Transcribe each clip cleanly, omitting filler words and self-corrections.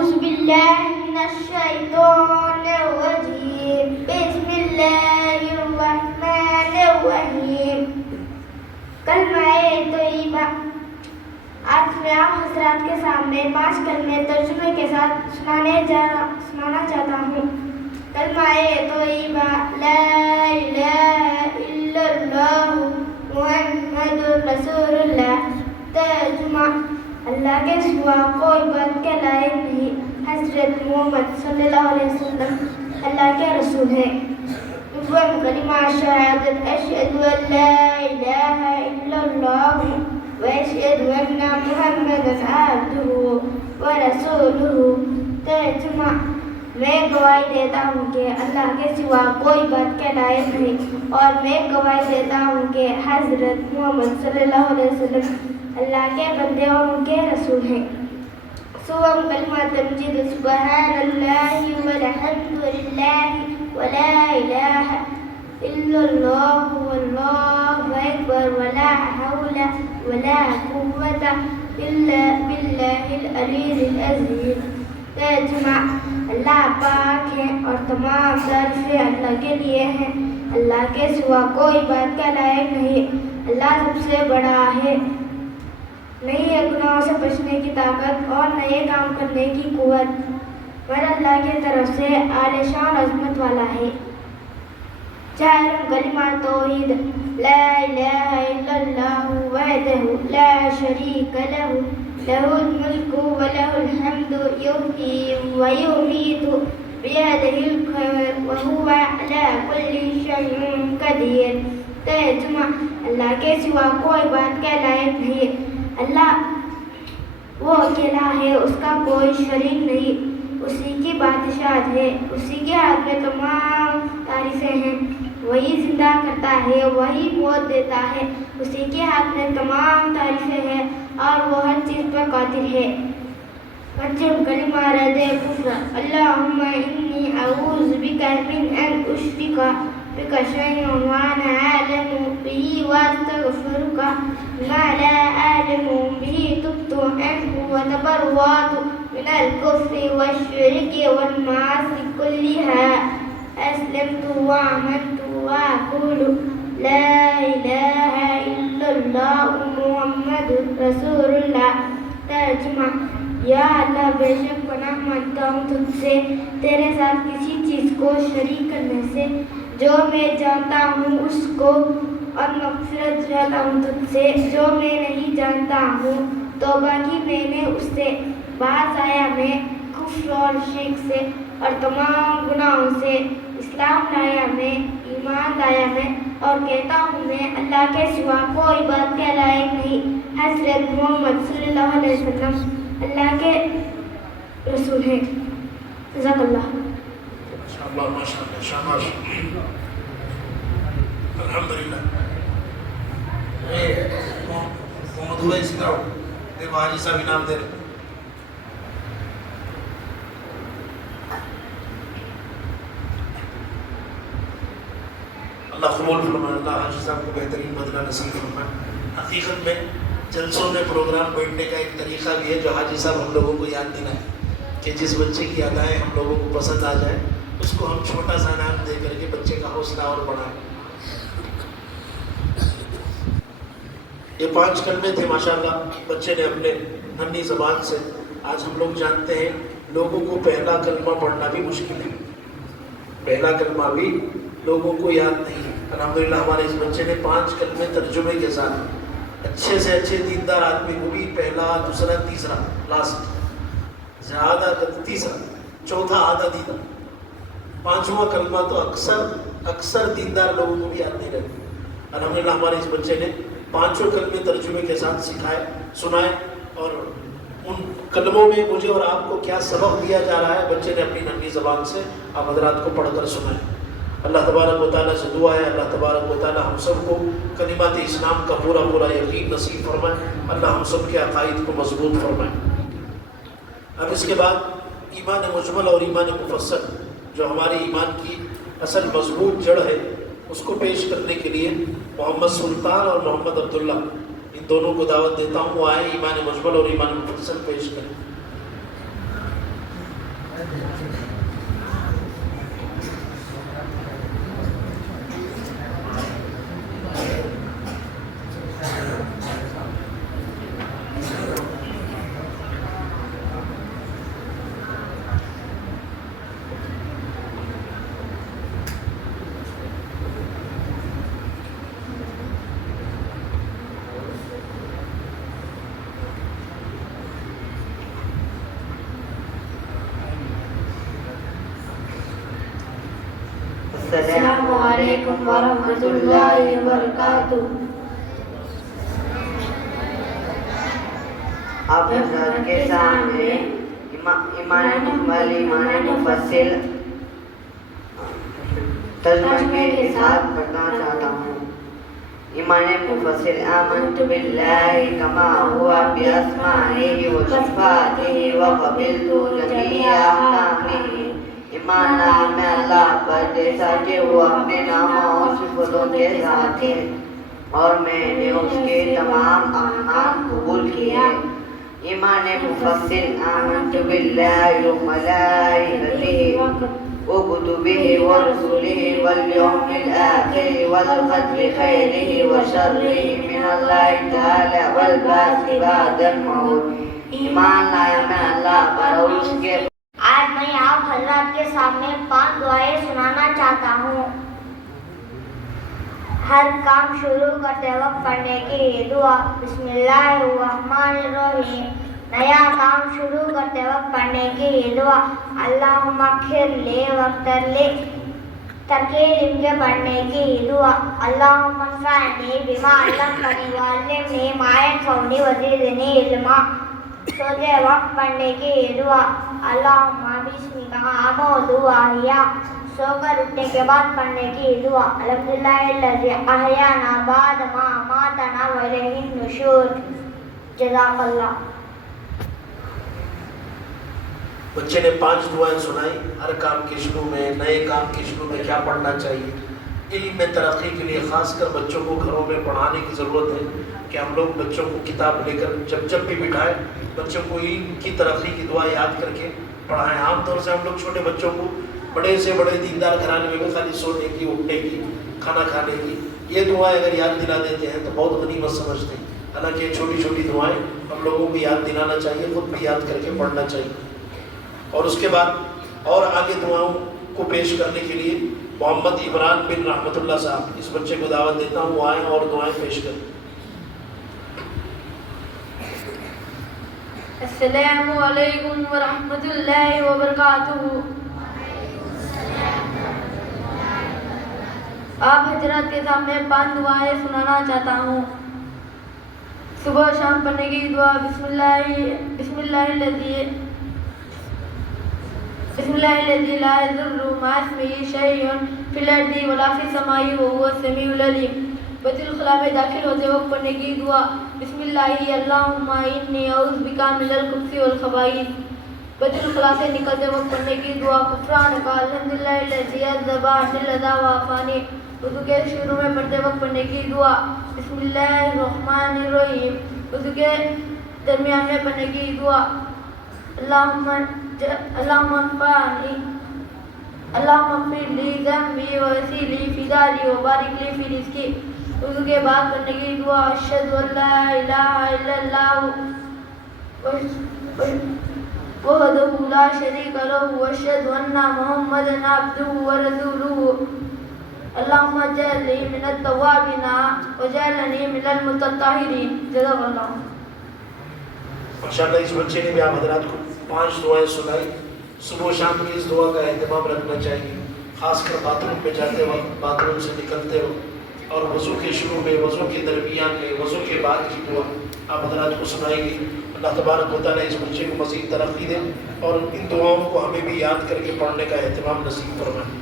أعوذ بالله من الشيطان الرجيم بسم الله الرحمن الرحیم. کلمہ طیبہ. آج میں آپ حضرات کے سامنے 5 کلمے ترجمے کے ساتھ سنانا چاہتا ہوں. کلمہ طیبہ لا الہ الا اللہ محمد رسول اللہ. ترجمہ: اللہ کے سوا کوئی بات کے لائق نہیں. حضرت محمد صلی اللہ علیہ وسلم اللہ کے رسول ہیں. دوم کلمہ شہادت اشہد ان لا الہ الا اللہ و اشہد ان محمدا عبدہ و رسولہ. ترجمہ: میں گواہی دیتا ہوں کہ اللہ کے سوا کوئی بات کے لائق نہیں، اور میں گواہی دیتا ہوں کہ حضرت محمد صلی اللہ علیہ وسلم اللہ کے بندے اور ان کے رسول ہیں. سوم کلمہ تمجید سبحان اللہ والحمد للہ ولا الہ الا اللہ واللہ اکبر ولا حول ولا قوة الا باللہ العلی العظیم. ترجمہ: اللہ پاک ہے اور تمام تعریفیں اللہ کے لیے ہیں. اللہ کے سوا کوئی بات کا لائق نہیں. اللہ سب سے بڑا ہے. نہیں ہے گناہوں سے بچنے کی طاقت اور نئے کام کرنے کی قوت، مگر اللہ کی طرف سے اعلی شان عظمت والا ہے. چہارم کلمہ توحید لا الہ الا اللہ وحدہ لا شریک لہ لہ الملک ولہ الحمد یحیی ویمیت بیدہ الخیر وہو علی کل شیء قدیر. ترجمہ: اللہ کے سوا کوئی بات کا لائق نہیں. اللہ وہ اکیلا ہے، اس کا کوئی شریک نہیں. اسی کی بادشاہت ہے، اسی کے ہاتھ میں تمام تعریفیں ہیں. وہی زندہ کرتا ہے، وہی موت دیتا ہے. اسی کے ہاتھ میں تمام تعریفیں ہیں اور وہ ہر چیز پر قادر ہے. پنجم کلمہ رد کفر اللہم انی اعوذ بک من ان اشرک بک شیئا وانا اعلم به واستغفرک ما لا اعلم به تبت عنه وتبرأت من الكفر والشرك والمعاصي كلها اسلمت وآمنت وأقول لا الہ الا اللہ محمد رسول اللہ. ترجمہ: یا اللہ بے شک پناہ مانگتا ہوں تجھ سے تیرے ساتھ کسی چیز کو شریک کرنے سے جو میں جانتا ہوں اس کو، اور مغفرت چاہتا ہوں تجھ سے جو میں نہیں جانتا ہوں. توبہ کی میں نے اس سے، باز آیا میں کفر اور شرک سے اور تمام گناہوں سے. اسلام لایا میں، ایمان لایا میں، اور کہتا ہوں میں اللہ کے سوا کوئی بات کے لائق نہیں. حضرت محمد صلی اللہ علیہ وسلم اللہ کے رسول ہیں. جزاک اللہ. ماشاءاللہ ماشاءاللہ شاباش. الحمدللہ. محمد بھائی سکھاؤ دے حاجی صاحب انعام دے رہے. اللہ قبول فرمائے. اللہ حاجی صاحب کو بہترین بدلہ نصیب فرمائے. حقیقت میں جلسوں میں پروگرام بیٹھنے کا ایک طریقہ بھی ہے جو حاجی صاحب ہم لوگوں کو یاد دلائے کہ جس بچے کی ادائیں ہم لوگوں کو پسند آ جائے اس کو ہم چھوٹا سا انعام دے کر کے بچے کا حوصلہ اور بڑھائیں. یہ 5 کلمے تھے ماشاءاللہ بچے نے اپنے ننھی زبان سے. آج ہم لوگ جانتے ہیں لوگوں کو پہلا کلمہ پڑھنا بھی مشکل ہے، پہلا کلمہ بھی لوگوں کو یاد نہیں ہے. الحمدللہ ہمارے اس بچے نے 5 کلمے ترجمے کے ساتھ اچھے سے اچھے دیندار آدمی کو بھی پہلا، دوسرا، تیسرا، لاسٹ زیادہ تیسرا، چوتھا آدھا دیندار، 5واں کلمہ تو اکثر دیندار لوگوں کو بھی یاد نہیں رہتا. الحمدللہ ہمارے اس بچے نے 5 کلمے ترجمے کے ساتھ سنائے. اور ان کلموں میں مجھے اور آپ کو کیا سبق دیا جا رہا ہے بچے نے اپنی ننھی زبان سے آپ حضرات کو پڑھ کر سنائے. اللہ تبارک و تعالیٰ سے دعا ہے اللہ تبارک و تعالیٰ ہم سب کو کلمات اسلام کا پورا یقین نصیب فرمائے. اللہ ہم سب کے عقائد کو مضبوط فرمائے. اب اس کے بعد ایمان مجمل اور ایمان مفصل جو ہمارے ایمان کی اصل مضبوط جڑ ہے اس کو پیش کرنے کے لیے محمد سلطان اور محمد عبداللہ ان دونوں کو دعوت دیتا ہوں. وہ آئے ایمان مجمل اور ایمان مفصل پیش کریں. السلام علیکم ورحمۃ اللہ وبرکاتہ. آپ حضرات کے سامنے ایمان مکمل ایمان مفصل ترجمے کے ساتھ پڑھنا چاہتا ہوں. ایمان مفصل آمنت باللہ کما ہوا باسمائہ و صفاتہ وقبلت جمیع احکامہ. ایمان لایا میں اللہ پر جیسا کہ وہ اپنے ناموں اور صفتوں کے ساتھ ہے اور میں نے اس کے تمام احکام قبول کیے. ایمان مفصل آمنت باللہ و ملائکتہ و کتبہ و رسلہ والیوم الآخر والقدر خیرہ و شرہ من اللہ تعالی والبعث بعد الموت. ایمان لایا میں اللہ پر اور اس کے آج میں آپ حضرات کے سامنے 5 دعائیں سنانا چاہتا ہوں. ہر کام شروع کرتے وقت پڑھنے کی دعا بسم اللہ الرحمن الرحیم. نیا کام شروع کرتے وقت پڑھنے کی دعا اللہم اغفر لی واغفر لی. ترک علم کے پڑھنے کی دعا اللہم انفعنی بما علمتنی وعلمنی ما ینفعنی وزدنی علما. سوتے وقت پڑھنے کی دعا اللہم بسمک آموت واحیا. سو کر اٹھنے کے بعد پڑھنے کی دعا الحمدللہ الذی احیانا بعد ما اماتنا والیہ النشور. جزاک اللہ. بچے نے 5 دعائیں سنائی. ہر کام کے شروع میں نئے کام کے شروع میں کیا پڑھنا چاہیے. علم میں ترقی کے لیے خاص کر بچوں کو گھروں میں پڑھانے کی ضرورت ہے کہ ہم لوگ بچوں کو کتاب لے کر جب بھی بٹھائیں بچوں کو علم کی ترقی کی دعا یاد کر کے پڑھائیں. عام طور سے ہم لوگ چھوٹے بچوں کو بڑے سے بڑے دیندار گھرانے میں بھی خالی سونے کی اٹھنے کی کھانا کھانے کی یہ دعائیں اگر یاد دلا دیتے ہیں تو بہت غنیمت سمجھتے ہیں. حالانکہ یہ چھوٹی چھوٹی دعائیں ہم لوگوں کو یاد دلانا چاہیے خود بھی یاد کر کے پڑھنا چاہیے. اور اس کے بعد اور آگے دعاؤں کو پیش کرنے کے لیے محمد عمران بن رحمت اللہ صاحب اس بچے کو دعوت دیتا ہوں وہ آئیں اور دعائیں پیش کریں. السلام علیکم ورحمۃ اللہ وبرکاتہ. آپ حضرات کے سامنے 5 دعائیں سنانا چاہتا ہوں. صبح شام پڑھنے کی دعا بسم اللہ الذی لا یضر مع اسمہ شیء فی الارض ولا فی السماء وهو السمیع العلیم. بیت الخلاء میں داخل ہوتے وقت پڑھنے کی دعا بسم اللہ اللہم انی اعوذ بک من الخبث والخبائث. بیت الخلاء سے نکلتے وقت پڑھنے کی دعا غفرانک الحمدللہ الذی اذھب عنی الاذی وعافانی. وضو کے شروع میں پڑھتے وقت پڑھنے کی دعا بسم اللہ الرحمن الرحیم. وضو کے درمیان میں پڑھنے کی دعا اللہم انفعنی اللہم اغفر لی ذنبی ووسع لی فی داری وبارک لی فی رزقی. وضو کے بعد پڑھنے کی دعا اشہد ان لا الہ الا اللہ وحدہ لا شریک لہ واشہد ان محمدا عبدہ ورسولہ. اللہم اجعلنی من التوابین واجعلنی من المتطہرین. جزاک اللہ. ماشاءاللہ اس بچے نے بھی آپ حضرات کو 5 دعائیں سنائی. صبح و شام کی اس دعا کا اہتمام رکھنا چاہیے خاص کر باتھ روم پہ جاتے وقت باتھ روم سے نکلتے وقت اور وضو کے شروع میں وضو کے درمیان میں وضو کے بعد کی دعا آپ حضرات کو سنائیں گے. اللہ تبارک و تعالیٰ اس بچے کو مزید ترقی دے اور ان دعاؤں کو ہمیں بھی یاد کر کے پڑھنے کا اہتمام نصیب فرمائے.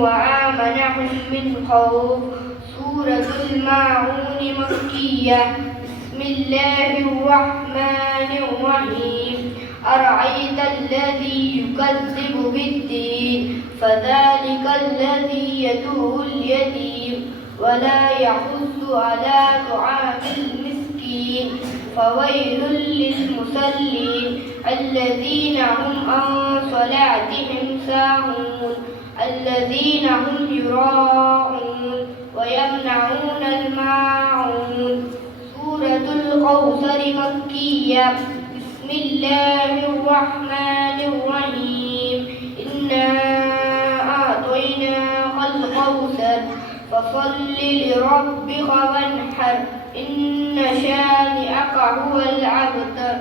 وآمنهم من خوف. سورة الماعون مكية. بسم الله الرحمن الرحيم. أرأيت الذي يكذب بالدين فذلك الذي يدعو اليتيم ولا يحض على طعام المسكين فويل للمصلين والذين هم عن صلاتهم ساهون الذين هم يراءون ويمنعون الماعون. سورة الكوثر مكية. بسم الله الرحمن الرحيم. إنا أعطيناك الكوثر فصل لربك وانحر إن شانئك هو الأبتر.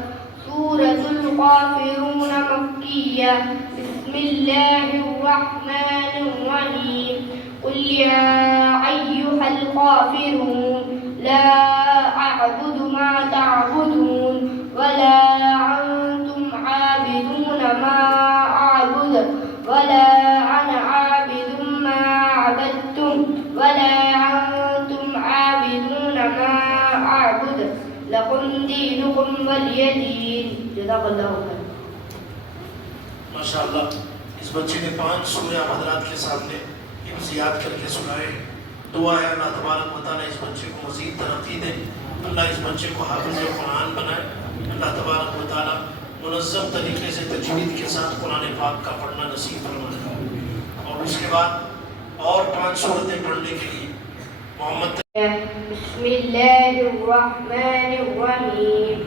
سورة الكافرون مكية. بسم الله الرحمن الرحيم. قل يا أيها الكافرون لا أعبد ما تعبدون ولا أنتم عابدون ما أعبد ولا أنا عابد ما عبدتم ولا أنتم عابدون ما أعبد لكم دينكم ولي دين. جزاک اللہ خیر. ماشاءاللہ اس بچے نے 5 سورہ آپ حضرات کے سامنے حفظ یاد کر کے سنائے. دعا ہے اللہ تبارک و تعالیٰ اس بچے کو مزید ترقی دے, اللہ اس بچے کو حافظ قرآن بنائے, اللہ تبارک و تعالیٰ منظم طریقے سے تجوید کے ساتھ قرآن پاک کا پڑھنا نصیب فرمائے. اور اس کے بعد اور 5 سورتیں پڑھنے کے لیے محمد. بسم الله الرحمن الرحيم.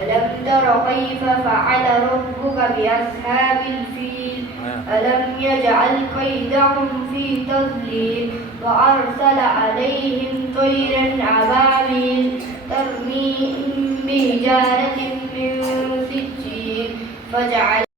ألم تر كيف فعل ربك بأصحاب الفيل ألم يجعل كيدهم في تضليل وأرسل عليهم طيرا أبابيل ترميهم بحجارة من سجيل فجعل